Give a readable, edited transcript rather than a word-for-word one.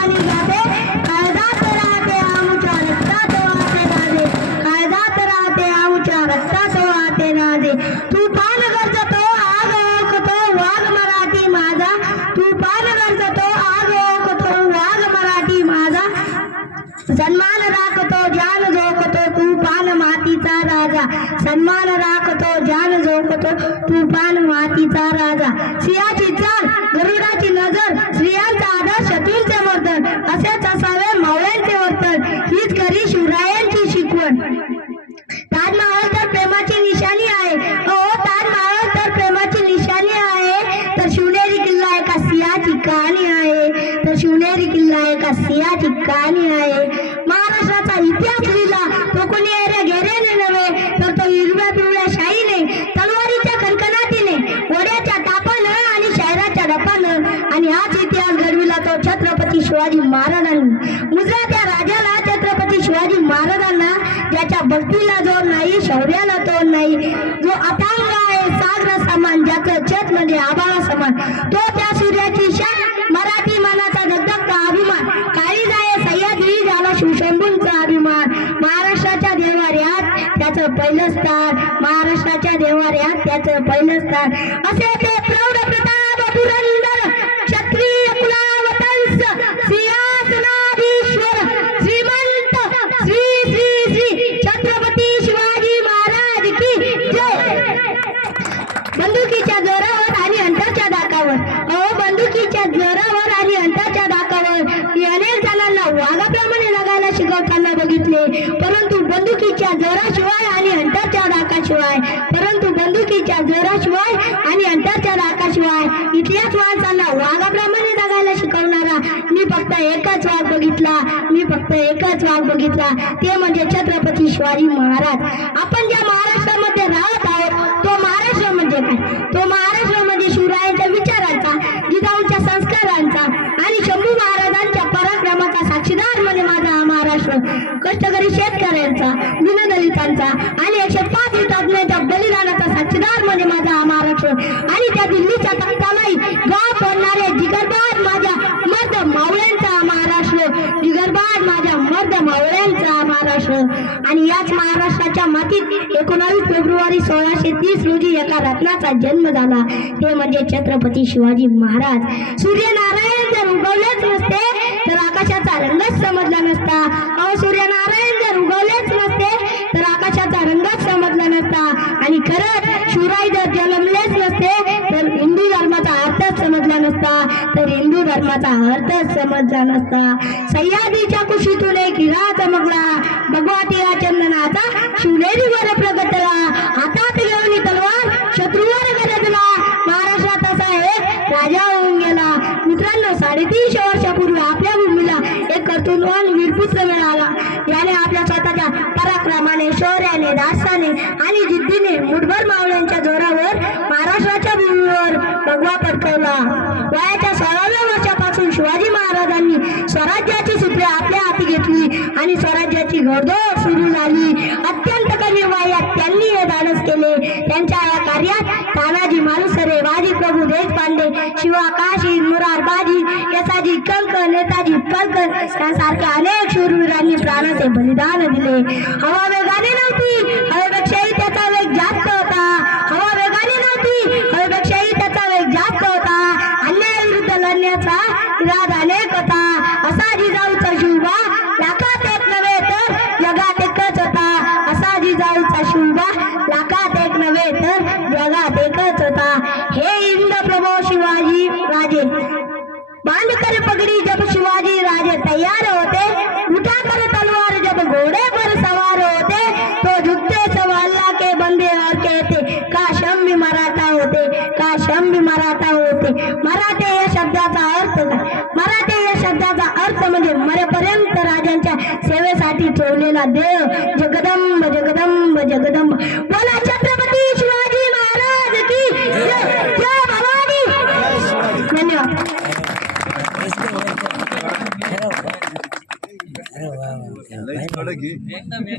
जवानी गाते, काळजात राहते आमच्या रक्तात वाहते राजे, काळजात राहते आमच्या रक्तात वाहते राजे. तुफान गरजतो आग ओळखतो वाघ मराठी माझा, तुफान गरजतो आग ओळखतो वाघ मराठी माझा. सन्मान राखतो जान झोकतो तुफान मातीचा राजा, सन्मान राखतो जान झोकतो तुफान मातीचा राजा. सिंहाची चाल गरुडाची नजर, स्त्रियांचा आदर शत्रूंचे मर्दन, असेच असावे मावळ्यांचे वर्तन, हीच खरी शिवरायांची शिकवण. ताजमहल तर प्रेमाची निशाणी आहे, हो ताजमहल तर प्रेमाची निशाणी आहे, तर शिवनेरी किल्ला एका सिंहाची कहाणी आहे, तर शिवनेरी किल्ला एका सिंहाची कहाणी आहे. महाराष्ट्राचा इतिहास लिहिला तो कोणी एरे घेरेने नव्हे, तर तो हिरव्या पिवळ्या शाईने, तलवारीच्या कणकणाटीने, घोड्याच्या टापानं आणि शायराच्या डपानं. आणि हाच इतिहास घडविला तो छत्रपती शिवाजी महाराजांनी. मुजरा त्या राजाला छत्रपती शिवाजी महाराजांना, ज्याच्या भक्तीला जोर नाही शौर्याला तोड नाही, जो अथांग आहे सागर समान, ज्याचं छत म्हणजे आभाळा समान, तो त्या सूर्याची शान, मराठी मानाचा धगधगता अभिमान, काळीज आहे सह्याद्री झाला शिवशंभूंचा अभिमान. महाराष्ट्राच्या देवाऱ्यात त्याचं पहिलं स्थान, महाराष्ट्राच्या देवाऱ्यात त्याचं पहिलं स्थान. असे ते प्रौढ प्रताप पुरंदर क्षत्रिय कुलावतंस सिंहासनाधीश्वर श्रीमंत श्री श्री श्री छत्रपती शिवाजी महाराज की जय. बंदुकीच्या जोरावर आणि अंतरच्या दाकावर, अहो बंदुकीच्या जोरावर आणि अंतरच्या दाकावर मी अनेक जणांना वाघाप्रमाणे जगायला शिकवताना बघितले, परंतु बंदुकीच्या जोराशिवाय आणि अंतरच्या दाकाशिवाय, परंतु बंदुकीच्या जोराशिवाय आणि अंतरच्या दाकाशिवाय इतिहास माणसांना वाघाप्रमाणे जगायला शिकवणारा मी फक्त एकच वाघ बघितला, मी फक्त एकच वाघ बघितला, ते म्हणजे छत्रपती शिवाजी महाराज. आपण ज्या महाराष्ट्रामध्ये राहत आहोत तो महाराष्ट्र म्हणजे काय? तो महाराष्ट्र म्हणजे शिवरायांच्या विचारांचा, जिजाऊंच्या संस्कारांचा आणि शंभू महाराजांच्या पराक्रमाचा साक्षीदार म्हणजे माझा हा महाराष्ट्र. कष्टकरी शेतकऱ्यांचा, दीनदलितांचा आणि 105 हुतात्म्यांच्या बलिदानाचा साक्षीदार म्हणजे माझा हा महाराष्ट्र. आणि त्या दिल्लीच्या तख्तालाही गाव फोडणारे जिगरबाज माझ्या मर्द मावळ्यांचा महाराष्ट्र, जिगरबाज माझ्या मर्द मावळ्यांचा महाराष्ट्र. आणि याच महाराष्ट्राच्या मातीत 19 फेब्रुवारी 1630 रोजी एका रत्नाचा जन्म झाला, ते म्हणजे छत्रपती शिवाजी महाराज. सूर्यनारायण जर उगवलेच नसते तर आकाशाचा रंगच समजला नसता, अहो सूर्यनारायण जर उगवलेच नसते तर आकाशाचा रंगच समजला नसता. आणि खरंच शिवराय जर जन्मलेच नसते तर हिंदू धर्माचा अर्थच समजला नसता, तर हिंदू धर्माचा अर्थच समजला नसता. सह्याद्रीच्या कुशीतून एक हिरा चमकला, भगवतीया चंदनाचा शिवनेरीवर प्रगटला, हातात घेऊन तलवार शत्रूवर गरजला, महाराष्ट्रात असा एक राजा होऊन गेला. मित्रांनो, 350 वर्षापूर्वी आपल्या भूमीला एक कर्तृत्ववान वीरपुत्र मिळाला, याने आपल्या स्वतःच्या पराक्रमाने, शौर्याने, धाडसाने आणि जिद्दीने मुठभर मावळ्यांच्या जोरावर महाराष्ट्राच्या भूमीवर भगवा पटकावला. वयाच्या 16व्या वर्षापासून शिवाजी महाराजांनी स्वराज्याची सूत्रे आपल्या हाती घेतली आणि स्वराज्याची घोडदौड सुरू झाली. अत्यंत कमी वयात त्यांनी हे धाडस केले. त्यांच्या या कार्यात तानाजी मालुसरे, बाजी प्रभू देशपांडे, शिवा काशी, मुरार बाजी, यसाजी कंक, नेताजी पलकर यांसारख्या अनेक शूरवीरांनी प्राणाचे बलिदान दिले. हवा वेगाने नव्हती, हवेपेक्षाही त्याचा वेग जास्त होता. हवा वेगाने नव्हती, हवेपेक्षाही त्याचा वेग जास्त होता. अन्यायाविरुद्ध लढण्याचा इरादा अनेक होता. असा जिजाऊचा शिवबा लाखात एक नव्हे तर जगात एकच होता. असा जिजाऊचा शिवबा लाखात एक नव्हे तर जगात एकच होता. हे इंद प्रभो शिवाजी राजे, बांधकर पगड़ी जब शिवाजी राजे तैयार होते, उठाकर तलवार जब घोड़े पर सवार होते, तो झुकते सब अल्लाह के बंदे और कहते काश हम भी मराठा होते, काश हम भी मराठा होते. मराठे या शब्दाचा अर्थ काय? मराठे या शब्दाचा अर्थ म्हणजे मरेपर्यंत राजांच्या सेवेसाठी ठेवलेला देव. जगदंब जगदंब जगदंब. बोला छत्रपती शिवाजी महाराज की जय. जय भवानी. धन्यवाद. एकदम